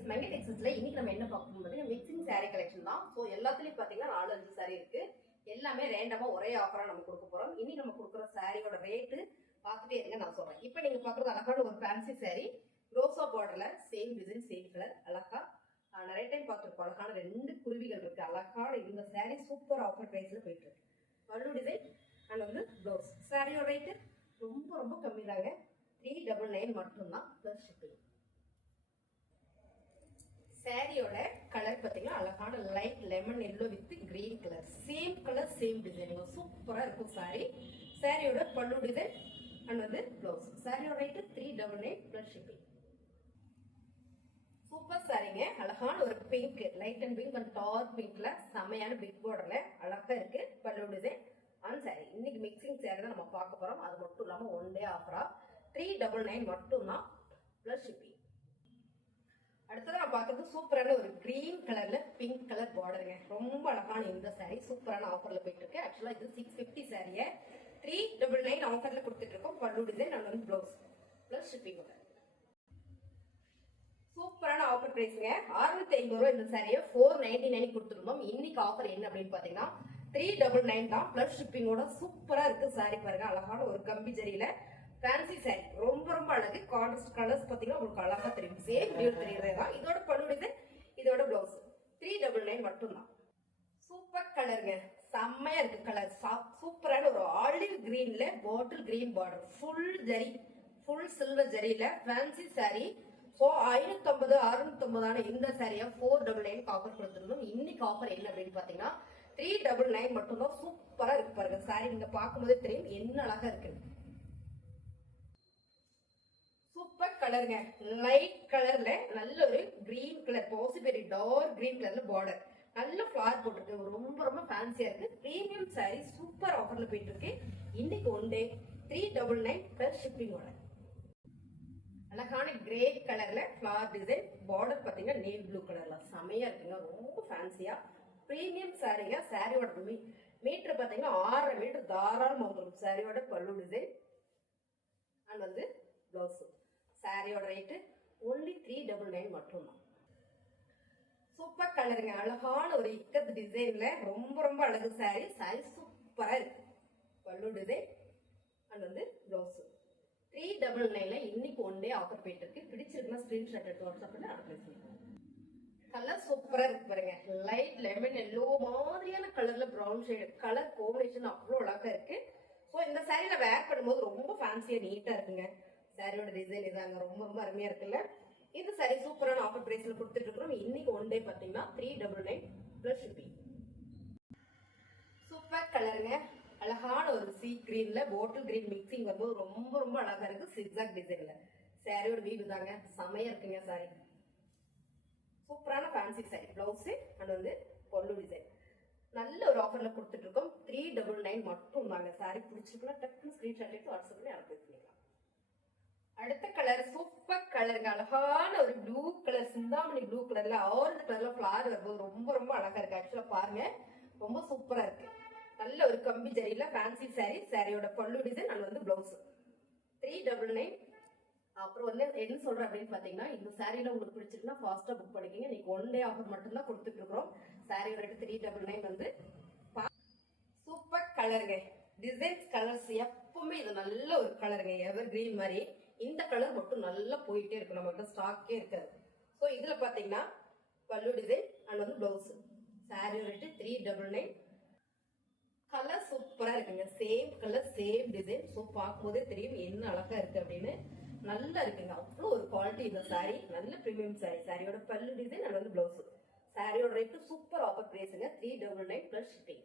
Friends மெங்க டெக்ஸஸ்ல இன்னைக்கு நம்ம என்ன பார்க்கணும் பார்த்தீங்கன்னா மிக்சிங் saree கலெக்ஷன் தான். ஸோ எல்லாத்துலயும் பார்த்தீங்கன்னா நாலு அஞ்சு சாரீ இருக்கு. எல்லாமே ரேண்டமா ஒரே ஆஃபரா நம்ம கொடுக்க போறோம். இன்னைக்கு நம்ம கொடுக்குற சாரியோட ரேட்டு பார்த்துட்டே இருங்க நான் சொல்றேன். இப்போ நீங்க பாக்குறது அழகான ஒரு ஃபேன்சி saree. ரோசா பார்டர்ல சேம் டிசைன் சேம் கலர் அழகா. நிறைய டைம் பார்த்துருக்கோம் அழகான ரெண்டு குருவிகள் இருக்கு. அழகான இந்த saree சூப்பர் ஆஃபர் பிரைஸ்ல போயிட்டு இருக்கு. பல்லு டிசைன் அண்ட் வந்து ப்ளவுஸ் சாரியோட ரேட்டு ரொம்ப ரொம்ப கம்மி தாங்க த்ரீ டபுள் நைன் மட்டும்தான் ப்ளஸ் ஷிப்பிங் சாரியோட கலர் பார்த்தீங்கன்னா அழகான light lemon yellow with green colour same colour same designing சூப்பராக இருக்கும் சாரி சாரியோட பல்லு டிசைன் அண்ட் வந்து ப்ளவுஸ் சாரியோட rate three double nine plus shipping super சாரிங்க அழகான ஒரு pink light and pink and dark பிங்க்ல செமையான பிக் பார்டர்ல அழகா இருக்கு பல்லு டிசைன் அண்ட் சாரி இன்னைக்கு மிக்சிங் சாரி தான் நம்ம பார்க்க போறோம். அது மட்டும் இல்லாமல் ஒன் டே ஆஃபரா த்ரீ டபுள் நைன் மட்டும் தான் ப்ளஸ் ஷிப்பிங் அடுத்தது நான் பார்க்கறது சூப்பரான ஒரு கிரீன் கலர்ல பிங்க் கலர் பார்டருங்க ரொம்ப அழகான இந்த சாரீ சூப்பரான ஆஃபர்ல போயிட்டு இருக்கு. ஆக்சுவலா இது சிக்ஸ் பிப்டி சாரிய த்ரீ டபுள் நைன் ஆஃபர்ல கொடுத்துட்டு இருக்கோம். பல்லு டிசைன் அண்ட் வந்து ப்ளவுஸ் பிளஸ் ஷிப்பிங் சூப்பரான ஆஃபர் பிரைஸுங்க அறுநூத்தி ஐம்பது ரூபாய் இந்த சாரியை ஃபோர் நைன்டி நைன் கொடுத்துருந்தோம் இன்னைக்கு ஆஃபர் என்ன அப்படின்னு பாத்தீங்கன்னா த்ரீ டபுள் நைன் தான். பிளஸ் ஷிப்பிங்கோட சூப்பரா இருக்கு சாரி பாருங்க. அழகான ஒரு கம்பி ஜரியில ஃபேன்சி சாரி ரொம்ப ரொம்ப அழகு. கான்ட்ராஸ்ட் கலர்ஸ் பாத்தீங்கன்னா உங்களுக்கு அழகா தெரியும். சேம் வியூ தெரியுறதே தான். இதோட பல்லுடையது இதோட பிளவுஸ் த்ரீ டபுள் நைன் மட்டும்தான். சூப்பர் கலருங்க செம்மையா இருக்கு கலர் சூப்பரான ஒரு olive கிரீன்ல bottle green border full zari full silver ஜரியில fancy sari so ஐநூத்தொன்பது அறுநூத்தொன்பதான இந்த சாரியை ஃபோர் டபுள் நைன் ஆஃபர் கொடுத்துருந்தோம் இன்னைக்கு ஆஃபர் என்ன அப்படின்னு பாத்தீங்கன்னா த்ரீ டபுள் நைன் மட்டும்தான் சூப்பரா இருக்கு பாருங்க. சாரி நீங்க பார்க்கும்போதே தெரியும். என்ன அழகா இருக்கு. சூப்பர் கலருங்க லைட் கலர்ல நல்ல ஒரு கிரீன் கலர் பாசிபெரி டார்க் கிரீன் கலர்ல பார்டர் நல்ல ஃபிளார் போட்டிருக்கு. ரொம்ப ரொம்ப ஃபேன்சியா இருக்கு. பிரீமியம் சாரி சூப்பர் ஆஃபர்ல போயிட்டு இருக்கு இன்னைக்கு one day three double nine plus ஷிப்பிங்கோட அழகான கிரே கலர்ல ஃபிளார் டிசைன் பார்டர் பார்த்தீங்கன்னா நேவி ப்ளூ கலர்ல செமையா இருக்குங்க. ரொம்ப ஃபேன்சியா பிரீமியம் சாரிங்க சாரியோட மீட்டர் பார்த்தீங்கன்னா ஆறரை மீட்டர் தாராளமாக வந்துடும் சாரியோட பல்லு டிசைன் அண்ட் வந்து ப்ளவுஸு சாரியோட rate only three double nine மட்டும்தான் சூப்பர் கலருங்க அழகான ஒரு இக்கத் டிசைன்ல ரொம்ப ரொம்ப அழகு சாரி சாரி சூப்பரா இருக்கு. பல்லு டிசைன் அண்ட் வந்து ப்ளவுஸ் த்ரீ டபுள் நைன்ல இன்னைக்கு ஒன் டே ஆஃபர் போயிட்டு இருக்கு. பிடிச்சிருக்குன்னா ஸ்கிரீன்ஷாட் எடுத்து வாட்ஸ்அப் பண்ணி ஆர்டர் கலர் சூப்பரா இருக்கு பாருங்க. லைட் லெமன் எல்லோ மாதிரியான கலர்ல ப்ரௌன் ஷேடு கலர் காம்பினேஷன் அவ்வளோ அழகா இருக்கு. ஸோ இந்த சாரியில வேர் பண்ணும்போது ரொம்ப ஃபேன்சியா நீட்டா இருக்குங்க. சாரியோட டிசைன் இதாங்க ரொம்ப ரொம்ப அருமையா இருக்குல்ல. இந்த சாரி சூப்பரான ஆஃபர் பிரைஸ்ல கொடுத்துட்டு இருக்கிறோம். இன்னைக்கு ஒன் டே பாத்தீங்கன்னா three double nine plus shipping super கலருங்க அழகான ஒரு சீ கிரீன்ல பாட்டில் கிரீன் மிக்சிங் வரும்போது ரொம்ப ரொம்ப அழகா இருக்கு சிக்ஸாக் டிசைன்ல சாரியோட வீடு தாங்க. செமையா இருக்குங்க சாரி சூப்பரான ஃபேன்சி சாரி பிளவுஸ் அண்ட் வந்து பொல்லு டிசைன் நல்ல ஒரு ஆஃபர்ல கொடுத்துட்டு இருக்கோம். த்ரீ டபுள் நைன் மட்டும் தாங்க சாரி பிடிச்சிருக்குன்னா டக்குனு ஸ்கிரீன்ஷாட் எடுத்து வாட்ஸ்அப்ல அனுப்பி அடுத்த கலர் சூப்பர் கலருங்க அழகான ஒரு ப்ளூ கலர் சிந்தாமணி ப்ளூ கலர்ல ஆரஞ்சு கலர்ல ஃபிளார் வரும்போது ரொம்ப ரொம்ப அழகா இருக்கு. ஆக்சுவலா பாருங்க. ரொம்ப சூப்பரா இருக்கு. நல்ல ஒரு கம்பி ஜரியில ஃபேன்சி சாரி சாரியோட பல்லு டிசைன் அது வந்து பிளவுஸ் த்ரீ டபுள் நைன் அப்புறம் வந்து என்ன சொல்றேன் அப்படின்னு பாத்தீங்கன்னா இந்த சாரியில உங்களுக்கு பிடிச்சிருக்குன்னா ஃபாஸ்டா புக் பண்ணிக்கோங்க. இன்னைக்கு ஒன் டே ஆஃபர் மட்டும் தான் கொடுத்துட்டு இருக்கிறோம். Sari rate three double nine வந்து சூப்பர் கலருங்க டிசைன்ஸ் கலர்ஸ் எப்பவுமே இது நல்ல ஒரு கலருங்க எவர் கிரீன் மாதிரி. இந்த கலர் மட்டும் நல்லா போயிட்டே இருக்கும். நம்மகிட்ட ஸ்டாக்கே இருக்காது. ஸோ இதுல பாத்தீங்கன்னா பல்லு டிசைன் அண்ட் வந்து blouse sari rate three double nine colour சூப்பரா இருக்குங்க. Same colour same design so பார்க்கும்போதே தெரியும் என்ன அழகா இருக்கு அப்படின்னு. நல்லா இருக்குங்க. அவ்வளோ ஒரு குவாலிட்டி இந்த சாரி நல்ல ப்ரீமியம் சாரி சாரியோட பல்லு டிசைன் அண்ட் வந்து பிளவுஸ் சாரியோட rate super offer பிரைஸுங்க three double nine plus shipping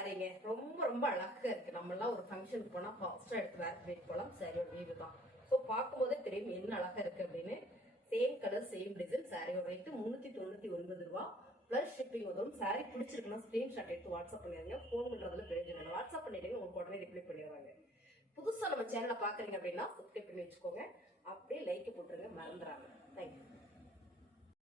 சாரிங்க. ரொம்ப ரொம்ப அழகா இருக்கு. நம்ம எல்லாம் ஒரு ஃபங்க்ஷனுக்கு போனா ஃபாஸ்டா எடுத்து வேர் பண்ணிட்டு போகலாம் சாரியோட வீடு தான். ஸோ பார்க்கும்போதே தெரியும் என்ன அழகா இருக்கு அப்படின்னு. சேம் கலர் சேம் டிசைன் சாரியோட ரேட்டு முன்னூத்தி தொண்ணூத்தி ஒன்பது ரூபா. பிளஸ் ஷிப்பிங் வரும் சாரி பிடிச்சிருக்குன்னா ஸ்கிரீன்ஷாட் எடுத்து வாட்ஸ்அப் பண்ணிடுங்க. ஃபோன் பண்றதுல பிரயோஜனம் வாட்ஸ்அப் பண்ணிடுங்க உங்களுக்கு உடனே ரிப்ளை பண்ணிடுவாங்க. புதுசா நம்ம சேனலை பாக்குறீங்க அப்படின்னா சப்ஸ்கிரைப் பண்ணி வச்சுக்கோங்க. அப்படியே லைக் போட்டுருங்க. மறந்துடாங்க தேங்க்யூ